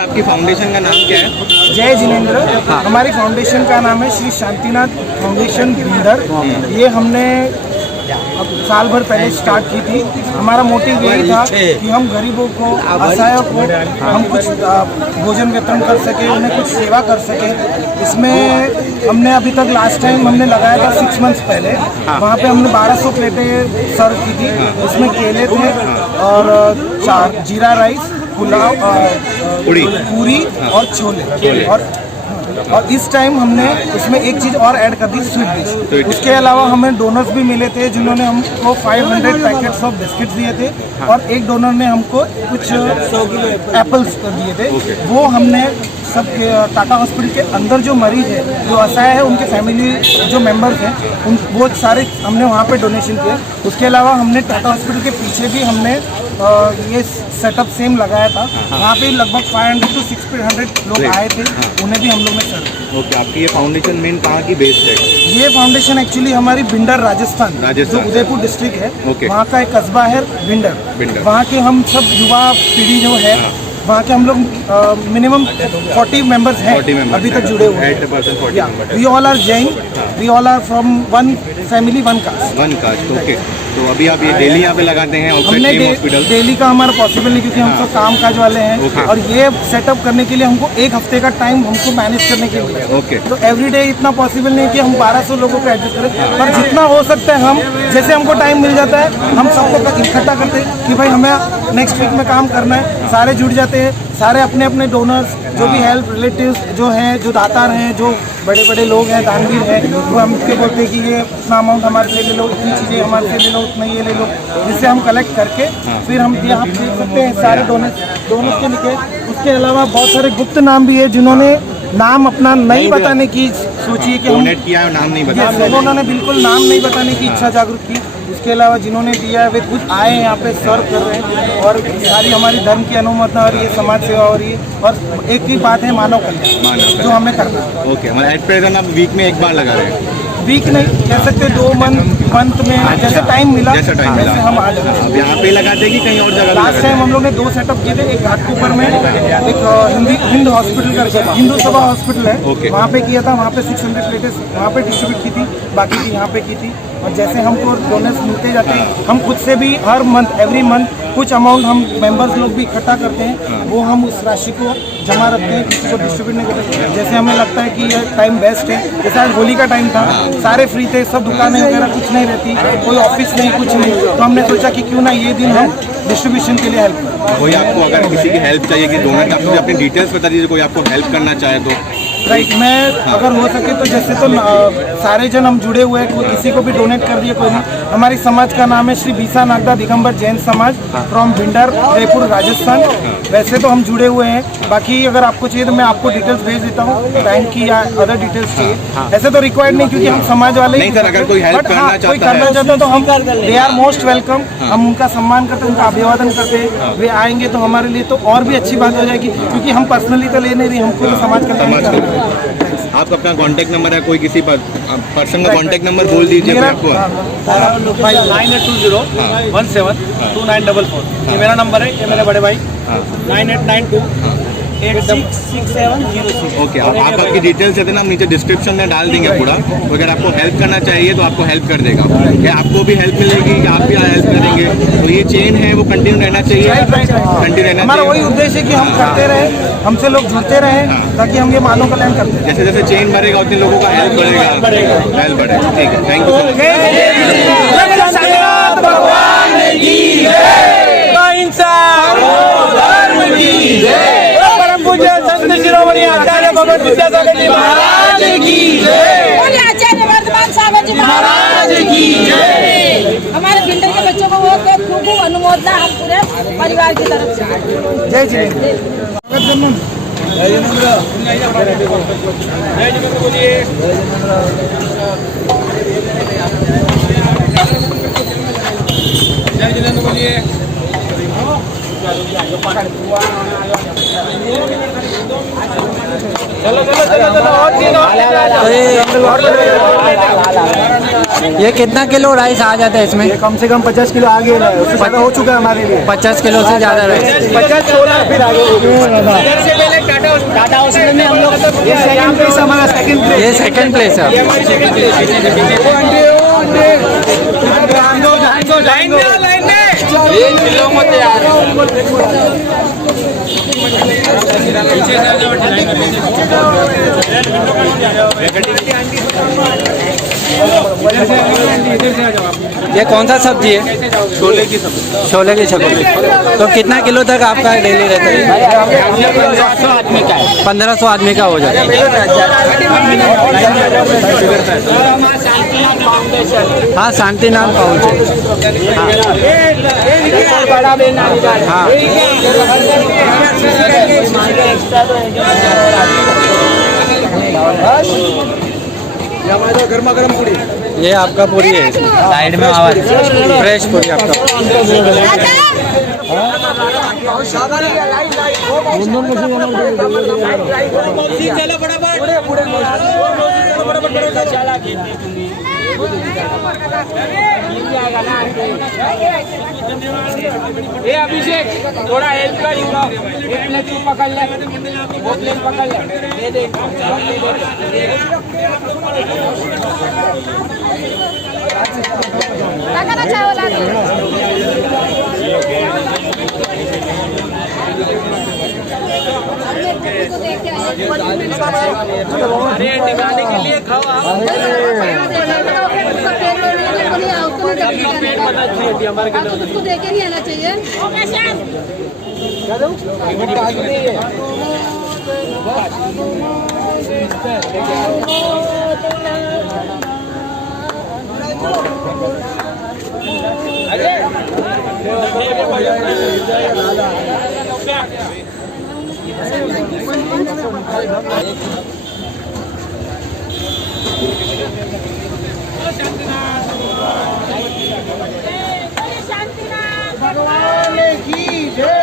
आपकी फाउंडेशन का नाम क्या है? जय जिनेंद्र। हमारी फाउंडेशन का नाम है श्री शांतिनाथ फाउंडेशन बिल्डर। ये हमने अब साल भर पहले स्टार्ट की थी। हमारा मोटिव यही था कि हम गरीबों को, असहायों को हम कुछ भोजन वितरण कर सके, उन्हें कुछ सेवा कर सके। इसमें हमने अभी तक लास्ट टाइम हमने लगाया था 6 मंथ्स पहले। वहाँ पे हमने 1200 प्लेटें सर्व की थी। इसमें केले थे और 4 जीरा राइस, पुलाव, पूरी और छोले। और इस टाइम हमने उसमें एक चीज़ और ऐड कर दी, स्वीट डिश। उसके अलावा हमें डोनर्स भी मिले थे जिन्होंने हमको 500 पैकेट्स ऑफ बिस्किट्स दिए थे और एक डोनर ने हमको कुछ 100 किलो एप्पल्स दिए थे। वो हमने सब टाटा हॉस्पिटल के अंदर जो मरीज है, जो असहाय है, उनके फैमिली जो मेंबर्स हैं, उन वो सारे हमने वहाँ पे डोनेशन किए। उसके अलावा हमने टाटा हॉस्पिटल के पीछे भी हमने ये सेटअप सेम लगाया था। वहाँ पे लगभग 500 to 600 लोग आए थे, उन्हें भी हम लोग ने सर्व। ओके, आपकी ये फाउंडेशन मेन कहाँ की बेस्ड है? ये फाउंडेशन एक्चुअली हमारी भिंडर राजस्थान जो उदयपुर डिस्ट्रिक्ट है, वहाँ का एक कस्बा है भिंडर। वहाँ के हम सब युवा पीढ़ी जो है, वहाँ के हम लोग मिनिमम 40 मेंबर्स हैं अभी तक जुड़े हुए हैं। We all are Jain, we all are from one family, one caste. Okay, तो अभी आप ये डेली यहाँ पे लगाते हैं? हमने डेली का हमारा पॉसिबल नहीं, क्योंकि हम सब काम काज वाले हैं। और ये सेटअप करने के लिए हमको 1 हफ्ते का टाइम हमको मैनेज करने के लिए। तो एवरीडे इतना पॉसिबल नहीं कि हम 1200 लोगों को एडजस्ट करें, पर जितना हो सकता है हम, जैसे हमको टाइम मिल जाता है, हम सबको इकट्ठा करते हैं कि भाई हमें नेक्स्ट वीक में काम करना है। सारे जुड़ जाते हैं, सारे अपने अपने डोनर्स, जो भी हेल्प रिलेटिव्स जो हैं, जो दातार हैं, जो बड़े बड़े लोग हैं, दानवीर हैं, वो हमको बोलते हैं कि ये इतना अमाउंट हमारे से ले लो, इतनी चीज़ें हमारे से ले लो, उतना ये ले लो, जिससे हम कलेक्ट करके फिर हम यहाँ देख सकते हैं सारे डोनर्स के लिखे। उसके अलावा बहुत सारे गुप्त नाम भी है जिन्होंने नाम अपना नहीं बताने की सोची है कि डोनेट किया है, नाम नहीं बताया। उन्होंने बिल्कुल नाम नहीं बताने की इच्छा जागरूक की। उसके अलावा जिन्होंने दिया है वे खुद आए हैं यहाँ पे सर्व कर रहे हैं, और सारी हमारी धर्म की अनुमति और ये समाज सेवा हो रही है। और एक ही बात है, मानव कल्याण, जो हमें करना है। ओके, हमारे एट प्रेजेंट आप वीक में 1 बार लगा रहे हैं? वीक नहीं कह सकते, 2 मंथ में जैसे टाइम मिला वैसे हम आ जाते हैं। यहाँ पे लगाते हैं कि कहीं और जगह? लास्ट टाइम हम लोग ने 2 सेटअप किए थे, एक घाटकोपर में, एक हिंद हॉस्पिटल करके हिंदू सभा हॉस्पिटल है, वहाँ पे किया था। वहाँ पे 600 प्लेटें वहाँ पे डिस्ट्रीब्यूट की थी, बाकी की यहाँ पे की थी। और जैसे हमको डोनर्स मिलते जाते हैं, हम खुद से भी हर मंथ, एवरी मंथ कुछ अमाउंट हम मेंबर्स लोग भी इकट्ठा करते हैं, वो हम उस राशि को जमा रखते हैं, किसी को डिस्ट्रीब्यूट नहीं करते। जैसे हमें लगता है कि ये टाइम बेस्ट है, जैसे आज होली का टाइम था, सारे फ्री थे, सब दुकानें वगैरह कुछ नहीं रहती, कोई ऑफिस नहीं, कुछ नहीं, तो हमने सोचा कि क्यों ना ये दिन हम डिस्ट्रीब्यूशन के लिए हेल्प करें। कोई आपको अगर किसी की हेल्प चाहिए कि डोनर, आप अपनी डिटेल्स बता दीजिए, कोई आपको हेल्प करना चाहे तो। राइट, मैं अगर हो सके तो जैसे तो सारे जन हम जुड़े हुए हैं, कोई किसी को भी डोनेट कर दिए, कोई नहीं। हमारी समाज का नाम है श्री बीसा नागदा दिगंबर जैन समाज फ्रॉम भिंडर, उदयपुर, राजस्थान। वैसे तो हम जुड़े हुए हैं, बाकी अगर आपको चाहिए तो मैं आपको डिटेल्स भेज देता हूँ, बैंक की या अदर डिटेल्स चाहिए। ऐसे तो रिक्वायर्ड नहीं, क्योंकि हम समाज वाले नहीं। सर, अगर कोई हेल्प करना चाहता है तो हम दे आर मोस्ट वेलकम। हम उनका सम्मान करते हैं, उनका अभिवादन करते हैं। वे आएंगे तो हमारे लिए तो और भी अच्छी बात हो जाएगी, क्योंकि हम पर्सनली तो ले नहीं रही, हमको समाज कल्याण। आप अपना कांटेक्ट नंबर है, कोई किसी पर्सन का कांटेक्ट नंबर बोल दीजिए आपको। 9820 17 2944 ये मेरा नंबर है, ये मेरे बड़े भाई 9892 866706। ओके, आप आपकी डिटेल्स देते ना, हम नीचे डिस्क्रिप्शन में डाल देंगे पूरा। तो अगर आपको हेल्प करना चाहिए तो आपको हेल्प कर देगा, क्या आपको भी हेल्प मिलेगी, आप भी हेल्प करेंगे। तो ये चेन है वो कंटिन्यू रहना चाहिए, कंटिन्यू रहना। हमारा वही उद्देश्य है कि हम करते रहे, हमसे लोग जुड़ते रहे, ताकि हम ये मानव कल्याण करते हैं। जैसे जैसे चेन बढ़ेगा उतने लोगों का हेल्प बढ़ेगा, हेल्प बढ़ेगा। ठीक है, थैंक यू। पूज्य संत शिरोमणि आचार्य भगवत विद्यासागर जी महाराज की जय। आचार्य वर्धमान सागर जी महाराज की जय। हमारे भिंडर के बच्चों को बहुत खूब अनुमोदना हम पूरे परिवार की तरफ से। जय जिनेंद्र। जय जिनेंद्र बोलिए। जय जिनेंद्र बोलिए। ये कितना किलो राइस आ जाता है इसमें? कम से कम 50 किलो आगे हो चुका है हमारे लिए। 50 किलो से ज़्यादा राइस। 50 फिर आगे टाटा हॉस्पिटल में हम लोग सेकंड प्लेस हमारा सेकंड प्लेस ये सेकंड प्लेस है ये कौन सा सब्जी है? छोले की सब्जी। छोले की सब्जी। तो कितना किलो तक आपका डेली रहता है? 1500 आदमी का हो जाता है। हाँ, शांतिनाथ फाउंडेशन। हाँ, गर्मा गर्म पूरी ये आपका पूरी है, साइड में आवाज फ्रेश पूरी आपका। ये अभिषेक थोड़ा हेल्प कर, एक प्लेट तू पकड़ ले, वो प्लेट पकड़ ले, दे दे अरे दिखाने के लिए खाओ आप। उसको देखे नहीं आना चाहिए। भगवान की जय।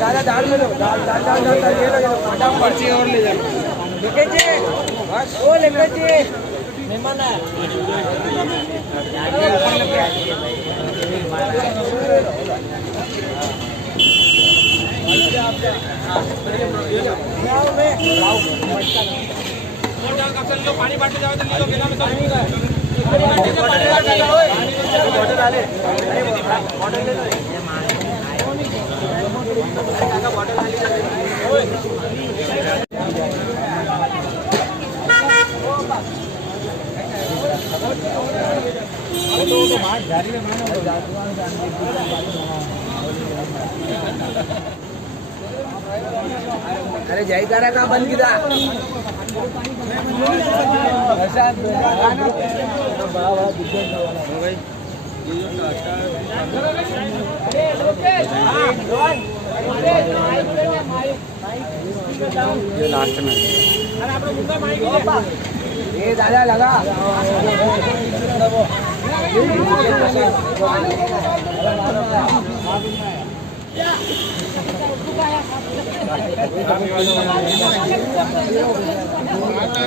दादा दाल में लो, दाल दाल दाल दाल ये लगा आटा पर्ची और ले जाओ। लेके जी बस वो लेके जी मेहमान है। पानी बांटने जाओ तो ले लो, बिना में तो नहीं गए। अरे जयकारा का बंद किया ये लास्ट में ये दादा लगा